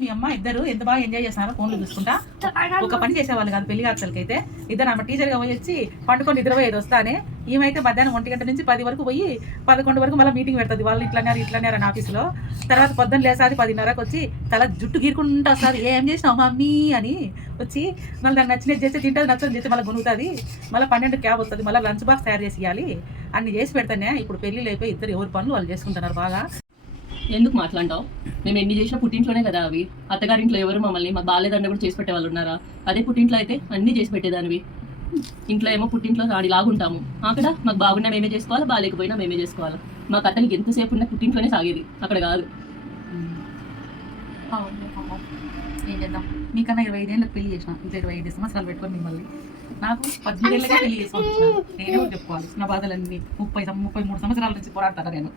మీ అమ్మ ఇద్దరు ఎంత బాగా ఎంజాయ్ చేస్తున్నారో ఫోన్లు చూసుకుంటా. ఒక పని చేసేవాళ్ళు కాదు పెళ్లి కాకలకి అయితే. ఇద్దరు ఆమె టీచర్గా పోయి వచ్చి పండుకొని నిద్రపోయేది వస్తానే. ఈమెయితే మధ్యాహ్నం 1 గంట నుంచి 10 వరకు పోయి 11 వరకు మళ్ళీ మీటింగ్ పెడుతుంది. వాళ్ళు ఇట్లన్నారు అని ఆఫీసులో. తర్వాత పొద్దున్న లేసాది 10:30కి వచ్చి తల జుట్టు గీరుకుంటూ వస్తుంది. ఏం చేసినావు మమ్మీ అని వచ్చి మళ్ళీ దాన్ని నచ్చినది చేస్తే తింటుంది, నచ్చని చేస్తే మళ్ళీ గునుగుతుంది. మళ్ళీ 12 క్యాబ్ వస్తుంది. మళ్ళీ లంచ్ బాక్స్ తయారు చేసి ఇవ్వాలి. అన్ని చేసి పెడతానే. ఇప్పుడు పెళ్ళిళ్ళు అయిపోయి ఇద్దరు ఎవరి పనులు వాళ్ళు చేసుకుంటున్నారు బాగా. ఎందుకు మాట్లాడతావు? మేము ఎన్ని చేసినా పుట్టింట్లోనే కదా అవి. అత్తగారింట్లో ఎవరు మమ్మల్ని మాకు బాగాలేదంటే కూడా చేసి పెట్టే వాళ్ళు ఉన్నారా? అదే పుట్టింట్లో అయితే అన్నీ చేసి పెట్టేదానివి. ఇంట్లో ఏమో పుట్టింట్లో రాడిలాగుంటాము, అక్కడ మాకు బాగున్నా మేమే చేసుకోవాలి, బాగాలేకపోయినా మేమే చేసుకోవాలి. మాకు అతనికి ఎంతసేపు ఉన్నా పుట్టింట్లోనే సాగేది, అక్కడ కాదు. ఏం చేద్దాం, మీకన్నా 25 ఏళ్ళకి పెళ్లి చేసిన. ఇంకా 25 సంవత్సరాలు పెట్టుకొని మిమ్మల్ని నాకు 18 ఏళ్ళకే పెళ్లి చేసుకుంటున్నాను. నేనే చెప్పుకోవాలి నా బాధలన్నీ. 33 సంవత్సరాల నుంచి పోరాడతాను నేను.